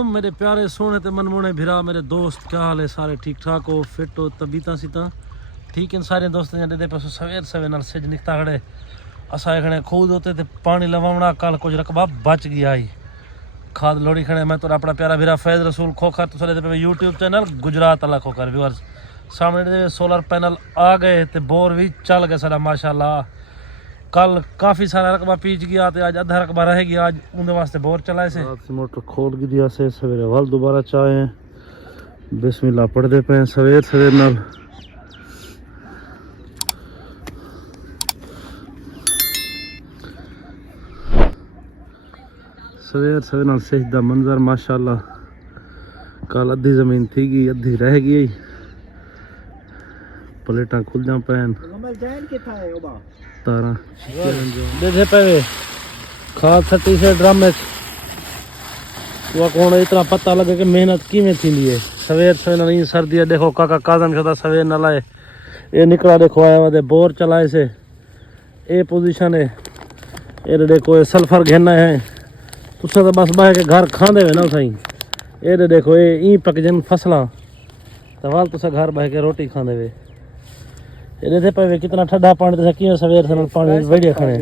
वालेकुम मेरे प्यारे सोने ते मनमोने भिरा मेरे दोस्त, क्या हाल है? सारे ठीक ठाक हो, फिट हो, तबीयतां सीतां ठीक इन सारे दोस्तें जड़े पास सवेर सवेर नाल सिज निकता खड़े असा खड़े खूद होते ते पानी लवावना कल कुछ रकबा बच गया ही खाद लोड़ी खड़े। मैं तो अपना प्यारा भिरा फैज रसूल खोखर तो चले पे यूट्यूब चैनल गुजरात अला खोखर व्यूअर्स सामने सोलर पैनल आ गए ते बोर भी चल गए सारा माशाल्लाह। कल काफ़ी सारा रकबा पीच गया तो आज अद्धा रकबा रह गया, आज उनके वास्ते बोर चलाए से मोटर खोल के दिया से सवेरे वल दोबारा चाहे बिस्मिल्लाह पढ़ते पे सवेर सवेर नाल। सवेर सवेर नाल सेजदा मंजर माशाल्लाह। कल अद्धी जमीन थी गई अद्धी रह गई, प्लेटा खुल जा पैन तारा देखे पे खाद सटी से ड्रम में वो कौन इतना पता लगे कि मेहनत किमें थी है। सवेर सवेर नहीं सर्दी है, देखो काका कादम शदा सवेर न लाए ये निकला देखो आया वे बोर चलाए से ये पोजीशन है। ये देखो ये सल्फर घेना है तुसा तो बस बह के घर खांदे वे ना सही। ये देखो ये ई पक जन फसला तो वाल तुसा घर बह के रोटी खांदे वे। ये देखे पे कितना ठंडा पानी तो कि सवेर से पानी बढ़िया खाने।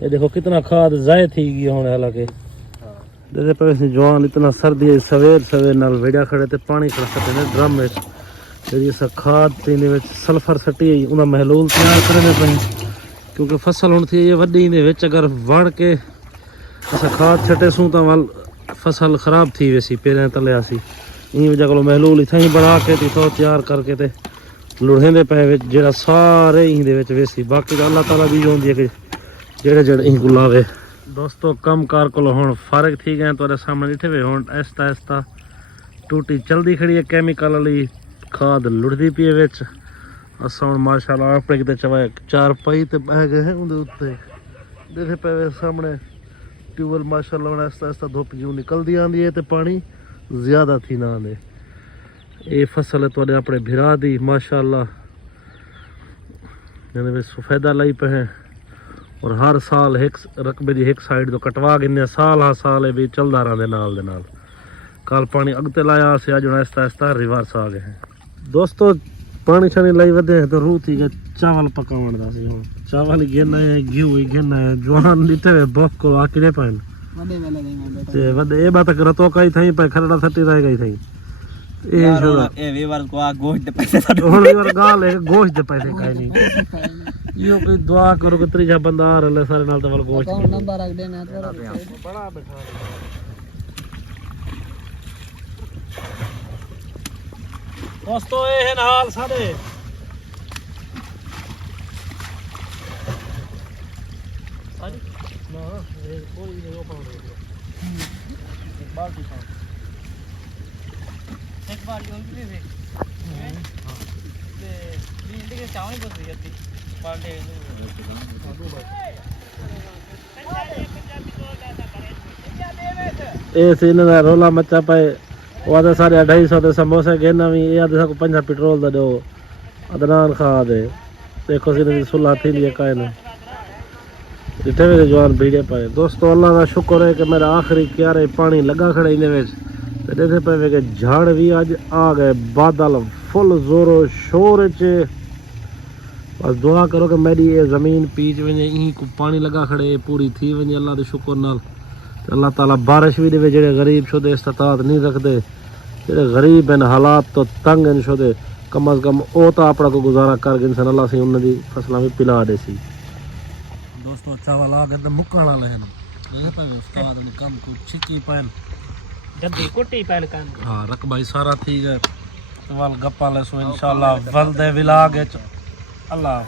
ये देखो कितना खाद जाए थी गई होने हालांकि देखे पे जवान इतना सर्दी है सवेर सवेर नाल वेड़िया खड़े ते पानी खड़ सकते ने ड्रम में जी सा खाद पीने में सल्फर सटी है उन्हें महलूल तैयार करने पे क्योंकि फसल हुण थी ये वड्डी ने विच अगर वड़ के असा खाद छटे सूं तो वाल फसल खराब थी वैसी पेरें तले आसी इन वजह को महलूल इतना ही बना के तो तैयार करके ते लुढ़ेंदे पे जेड़ा सारे इंदे विच वेसी बाकी तो अल्लाह ताला दी होंदी है कि जेड़े जेड़े इन को लावे। दोस्तों कम कार को हुण फारग थी गए तो सामने डिठे वे हुण ऐसा ऐसा टूटी चलती खड़ी है कैमिकल वाली खाद लुढ़दी पी विच असा हुण माशाल्लाह अपने किते चवाए चार पाई ते बह गए हैं उनके उत्ते देखे पे सामने ट्यूबवेल माशाल्लाह हुण ऐसा ऐसा धुप जू निकलदी आंदी है ते पानी ज़्यादा थी ना आंदे। ये फसल है तो अपने भिरा दी माशाल्लाह यानी सफेदा लाई पे हैं और हर साल एक रकबे की एक साइड तो कटवा गिने साल हर साल भी चलता रहा नाल दे नाल। कल पानी अगते लाया से आज आहिस्ता आहिस्ता रिवर्स आ गए हैं। दोस्तों पानी शानी लाई वधे तो रूह थी गए चावल पकावन दा सी। हुण चावल ही गिनना है घी ही गिनना है जवान लिटे हुए बफ को आके पाइन ते वडे ए बात कर तो कई थई पे खरड़ा सटी रह गई थई ए वीवर को आ गोश्त दे पैसे हुण वीवर गाल है गोश्त दे पैसे काई नहीं यो कोई दुआ करो कि त्रीजा बंदा आ रहा सारे नाल तो वाल गोश्त नंबर रख देना बड़ा बैठा। दोस्तों ये है हाल सारे ना ये कोई नहीं ओपन एक बार दिखा एक बार यूं भी वे हां ते नींद के चावल बस गई थी पार्टे ए सीन दा रोला मचा पाए वो सारे 250 समोसे घेना भी ये आधे को 5 पेट्रोल दा दो अदनान खा दे देखो सीने सुलह थी लिए काए ना जिथे मेरे जवान भीड़े पाए। दोस्तों अल्लाह का शुक्र है कि मेरा आखिरी क्यारे पानी लगा खड़ा इन देखे पे के झाड़ भी आज आ गए बादल फुल जोरो शोर च। बस दुआ करो कि मेरी ये ज़मीन पीच वे यहीं को पानी लगा खड़े पूरी थी वे अल्लाह के शुक्र नाल। अल्लाह ताला बारिश भी दे जेड़े गरीब शुदे इस्तात नहीं रखते जेड़े गरीब हैं हालात तो तंग हैं शुदे कम अज कम वो तो अपना को गुजारा कर गए सन अल्लाह से उन्होंने फसलों भी पिला दे सी। दोस्तों चावल आ गए तो मुक्कण वाले हैं ये पे उस्ताद ने कम को छिकी पैन जल्दी कुटी पैन कान हां रकबाई सारा थी गए तो वाल गप्पा ले सो इंशाल्लाह वल दे विलाग अल्लाह।